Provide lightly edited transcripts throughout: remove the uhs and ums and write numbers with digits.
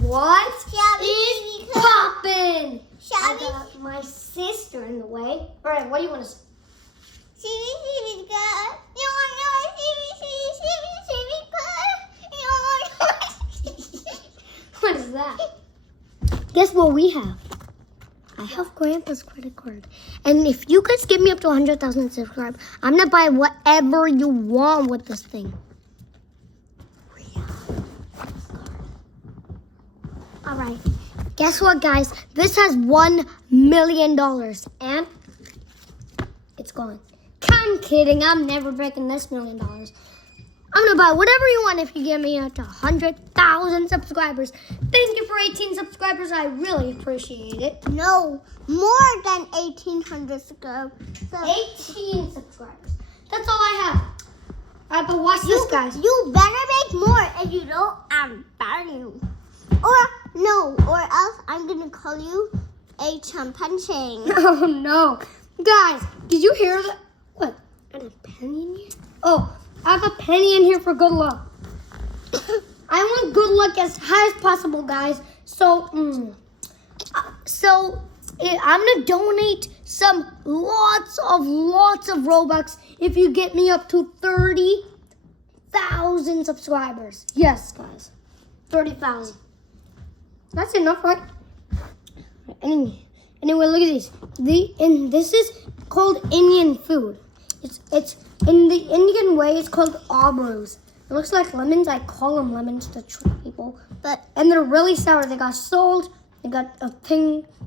what is poppin'? I got my sister in the way. All right, what do you want to say? What is that? Guess what we have? I have Grandpa's credit card. And if you guys get me up to 100,000 subscribers, I'm going to buy whatever you want with this thing. All right. Guess what, guys? This has $1 million. And it's gone. I'm kidding. I'm never breaking this $1 million. I'm going to buy whatever you want if you get me up to 100,000 subscribers. Thank you for 18 subscribers. I really appreciate it. No, more than 1,800 subscribers. 18 subscribers. That's all I have. All right, but watch this, guys. You better make more. If you don't, I'm banning you. Or else I'm going to call you a chimpanzee. Oh, no. Guys, did you hear that? What? There's a penny in here? Oh, I have a penny in here for good luck. I want good luck as high as possible, guys. So I'm gonna donate some lots of Robux if you get me up to 30,000 subscribers. Yes, guys, 30,000. That's enough, right? Anyway, look at these. This is called Indian food. It's in the Indian way. It's called abrus. It looks like lemons. I call them lemons to trick people. And they're really sour. They got salt. They got an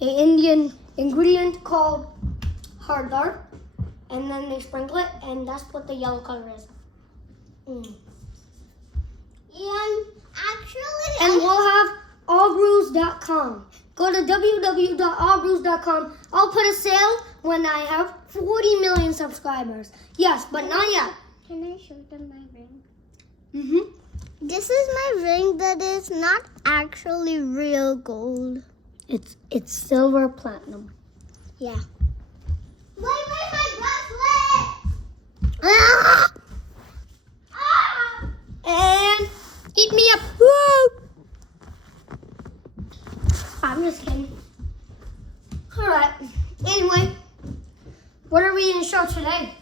Indian ingredient called hardar. And then they sprinkle it, and that's what the yellow color is. And we'll have abrus.com. Go to www.abrus.com. I'll put a sale when I have 40 million subscribers. Yes, but not yet. Can I show them my ring? Mm-hmm. This is my ring that is not actually real gold. It's silver platinum. Yeah. Wait, my bracelet! Ah! And eat me up. Woo! I'm just kidding. All right. Anyway, what are we going to show today?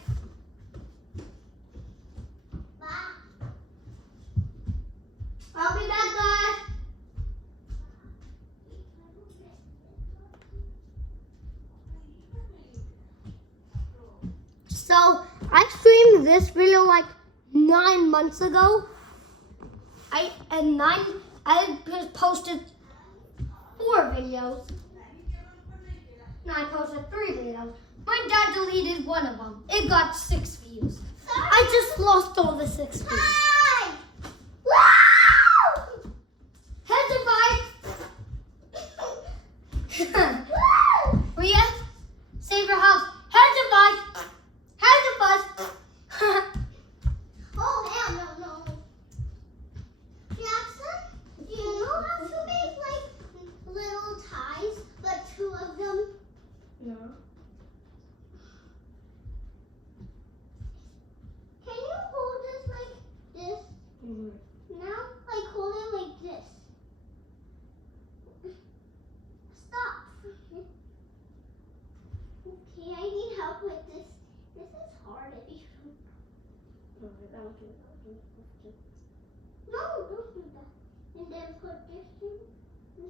I'll be back, guys. So, I streamed this video like 9 months ago. I just posted 4 videos. No, I posted 3 videos. My dad deleted one of them. It got 6 views. I just lost all the 6 views. Rhea, save your house. Heads or buzz? Heads or buzz? Oh, hell no. Jackson, do you know how to make like little ties, but 2 of them? No. Can you hold this like this? Mm-hmm. Now, like hold it like this. Stop. Okay, I need help with this. This is hard. No, don't do that. And then put this in the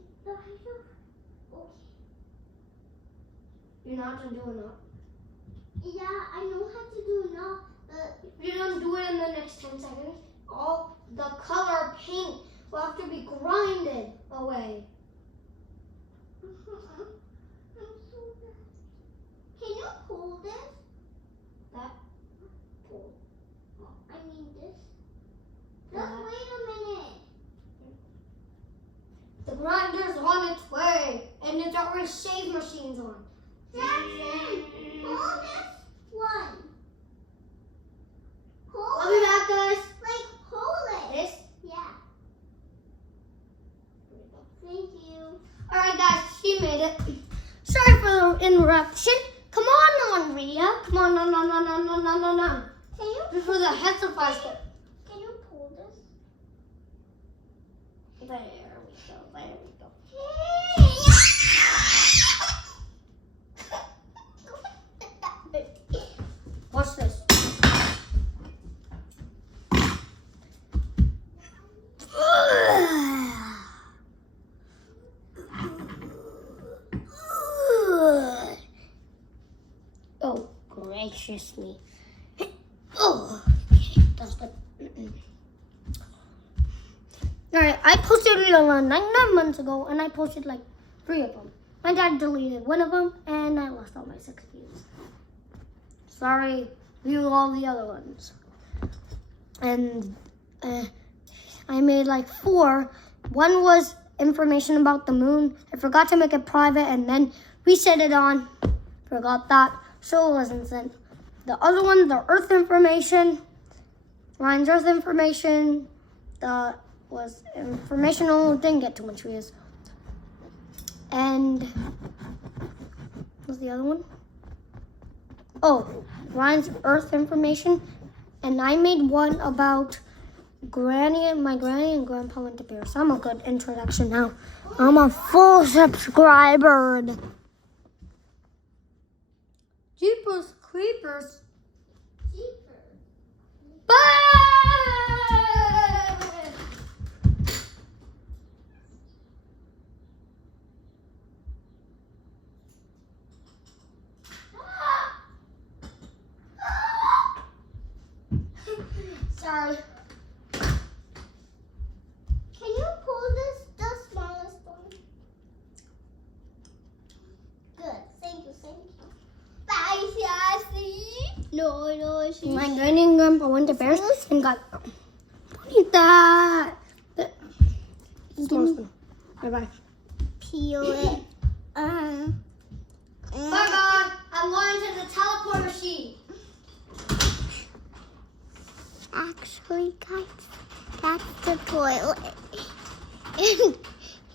Okay. You know how to do a knot? Yeah, I know how to do a knot, but If you don't do it in the next 10 seconds, all the color paint will have to be grinded away. I'm so bad. Can you pull this? That pull. I mean this. Just That. wait a minute. The grinder's on its way, and it's already shave machines on. Jackson, hold this one. Hold I'll be it. back, guys. Like, hold it. This? Yeah. Thank you. Alright, guys, she made it. Sorry for the interruption. Come on, Rhea. Come on, no. Can you This was a head surprise. Can you pull this? There we go. There we go. Watch this. Oh, gracious me. Oh, okay, that's good. Alright, I posted it around 9 months ago, and I posted like 3 of them. My dad deleted 1 of them, and I lost all my 6 views. Sorry, view all the other ones. And I made like 4. One was information about the moon. I forgot to make it private, and then reset it on. Forgot that, so it wasn't sent. The other one, the Earth information, Ryan's Earth information, that was informational, didn't get too much views. And what's the other one? Oh, Ryan's Earth information. And I made one about my granny and grandpa went to Paris. I'm a good introduction now. I'm a full subscriber. Jeepers creepers. Bye! Sorry. Can you pull this, the smallest one? Good. Thank you. Bye, Sassy. No, she. My granny and grandpa went to Paris and got. Don't eat that. Bye bye. Peel it. Bye bye. I'm going to the teleport machine. Actually, guys, that's the toilet. And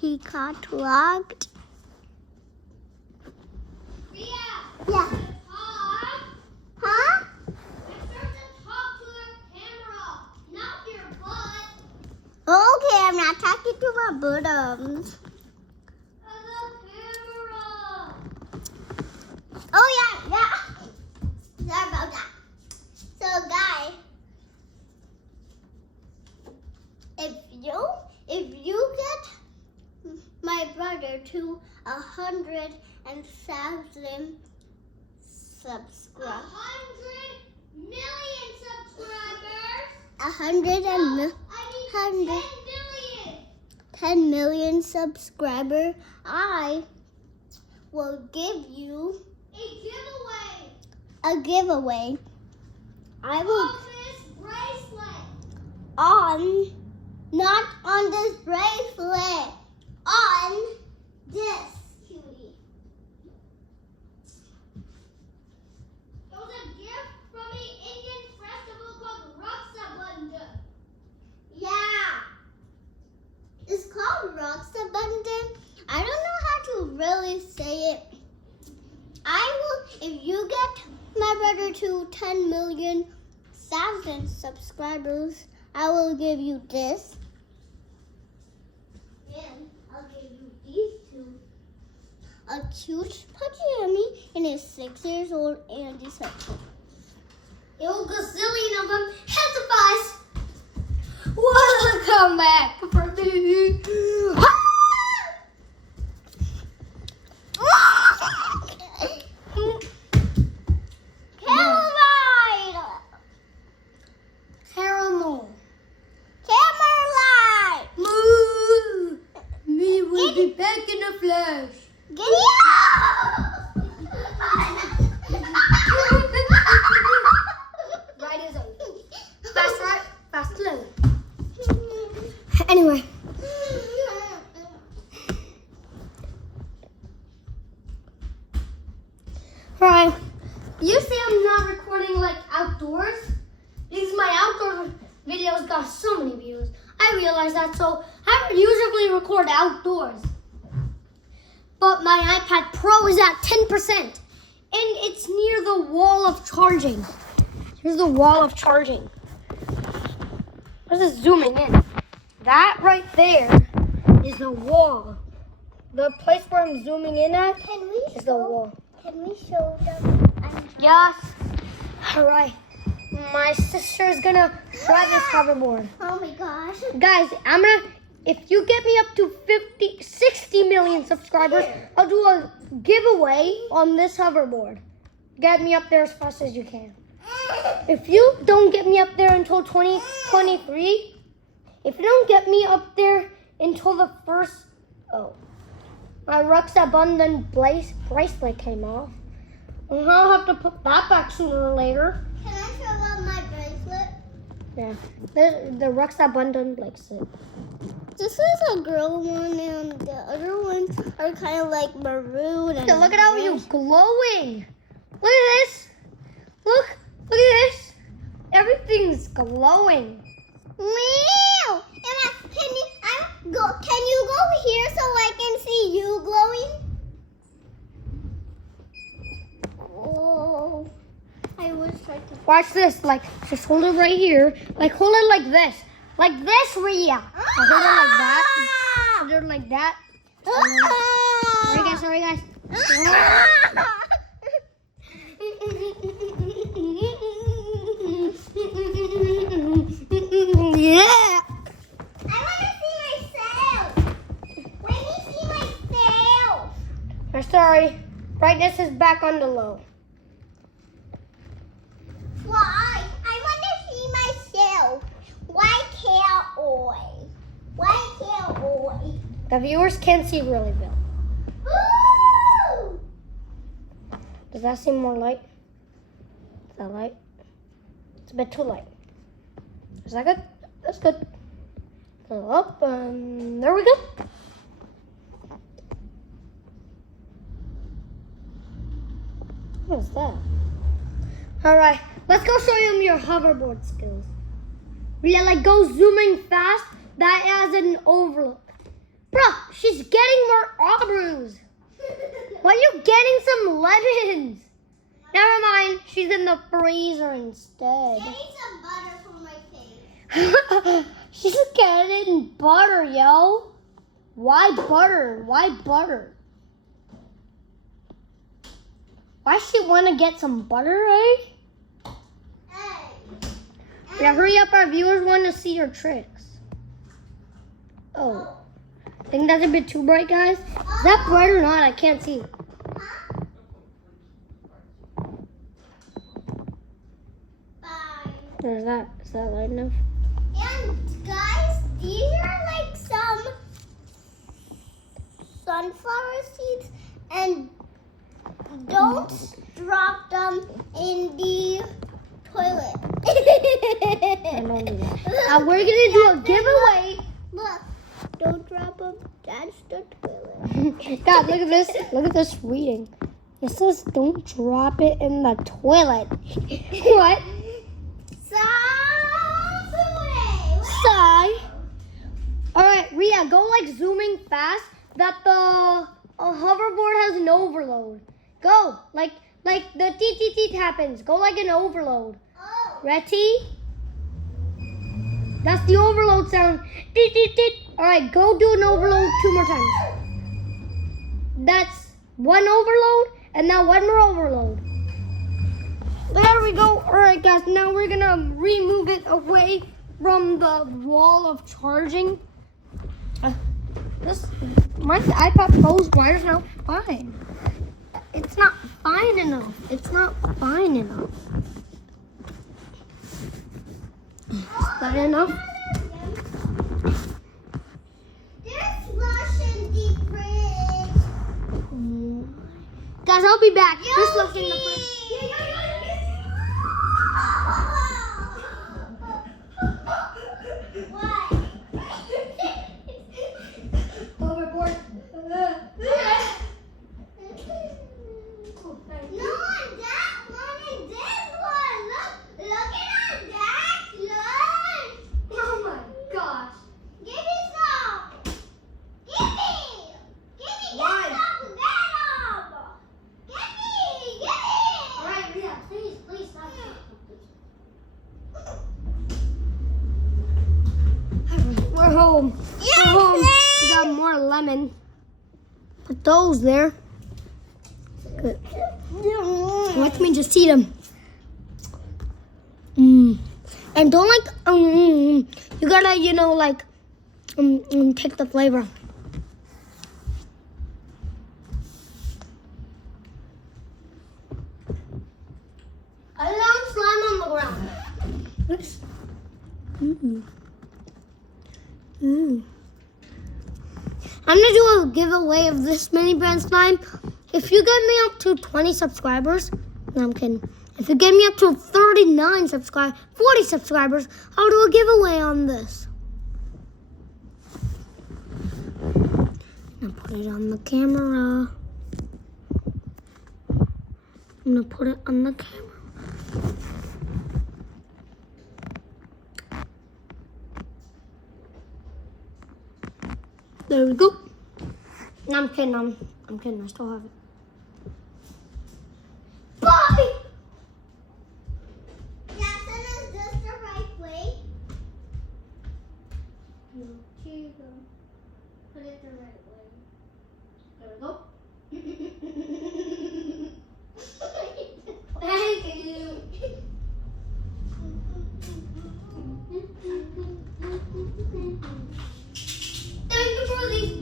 he got locked. Yeah. Huh? Okay, I'm not talking to my buttons. Oh yeah. Sorry about that. So guys, if you get my brother to 100,000 subscribers. 100 million subscribers. 10 million subscribers, I will give you a giveaway. I will This bracelet. not on this bracelet, on this, cutie. It was a gift from the Indian festival called Raksa Bandhan. Yeah. It's called Raksa Bandhan. I don't know how to really say it. If you get my brother to 10,000,000 subscribers, I will give you this. And I'll give you these 2. A cute pajama, and he's 6 years old, and he's a Yo, gazillion of them. Hentifies. Welcome back for me. Caramel. Camera Moo. Me will be back in the flesh. Get out! Right is over. Fast right, fast slow. Anyway. Right. You say I'm not recording like outdoors? Because my outdoor videos got so many views. I realized that, so I usually record outdoors. But my iPad Pro is at 10%. And it's near the wall of charging. Here's the wall of charging. This is zooming in. That right there is the wall. The place where I'm zooming in at Can we is the wall. Can we show them? Yes. All right. My sister's gonna try this hoverboard. Oh my gosh. Guys, if you get me up to 60 million subscribers, I'll do a giveaway on this hoverboard. Get me up there as fast as you can. If you don't get me up there until 2023, if you don't get me up there until the first, my Rux Abundant bracelet came off. I'll have to put that back sooner or later. Can I show them my bracelet? Yeah, the Rux Abundant bracelet. This is a girl one, and the other ones are kind of like maroon. And Look at how you're glowing. Look at this. Look at this. Everything's glowing. Wow! Emma, can you go here so I can see you glowing? Oh, I was trying to. Watch this. Like, just hold it right here. Like, hold it like this. Like this, Rhea. Hold it like that. Hold it like that. Sorry, guys. Yeah. I want to see myself. Let me see myself. I'm sorry. Brightness is back on the low. Why? I want to see myself. Why can't I? Why can't I? The viewers can't see really well. Woo! Does that seem more light? Is that light? It's a bit too light. Is that good? That's good. Go up, there we go. What is that? All right, let's go show them your hoverboard skills. Yeah, like go zooming fast. That has an overlook. Bro, she's getting more Aubrews. Why are you getting some lemons? Never mind, she's in the freezer instead. Give me some butter for my face. She's getting butter, yo. Why butter? Why butter? Why she want to get some butter, eh? Hey. Yeah, hurry up. Our viewers want to see your tricks. Oh. Think that's a bit too bright, guys? Is that bright or not? I can't see. Bye. Is that light enough? And guys, these are like some sunflower seeds, and don't drop them in the toilet. We're gonna do a giveaway. Look, don't drop them. That's the toilet. God, look at this. Look at this reading. It says don't drop it in the toilet. What? Sigh. All right, Rhea, go like zooming fast that the hoverboard has an overload. Go like the teet happens. Go like an overload. Oh. Ready? That's the overload sound. Teet. All right, go do an overload 2 more times. That's one overload, and now one more overload. There we go. All right, guys, now we're gonna remove it away from the wall of charging. My iPad Pro's wire's not fine. It's not fine enough. It's not fine enough. Is that enough? There's slush in the fridge. Guys, I'll be back. There's slush in the fridge. Overboard. No, that one and this one. Look at that. Look. Oh my gosh. Give me some. Give me. Why? Get some venom. Give me. lemon. Put those there. Good. Let me just eat them. And don't you gotta, take the flavor. I love slime on the ground. Oops. I'm gonna do a giveaway of this mini brand slime. If you get me up to 20 subscribers, no, I'm kidding. If you get me up to 40 subscribers, I'll do a giveaway on this. I'm gonna put it on the camera. I'm gonna put it on the camera. There we go. No, I'm kidding. I'm kidding. I still have it. Bye! Jackson, is this the right way? No, here you go. Put it the right way. There we go. Thank you. Thank you for these.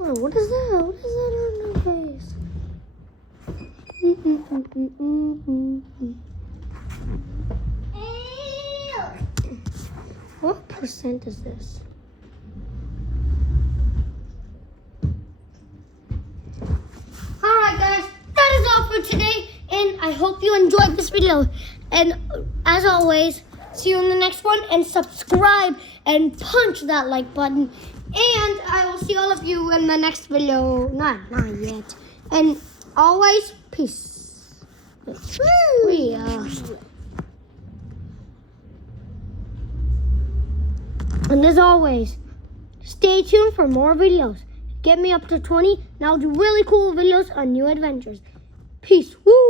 Oh, what is that? What is that on your face? Ew. What percent is this? Alright guys, that is all for today, and I hope you enjoyed this video. And as always, see you in the next one, and subscribe and punch that like button. And I will see all of you in the next video. Not yet. And always, peace. And as always, stay tuned for more videos. Get me up to 20, and I'll do really cool videos on new adventures. Peace. Woo!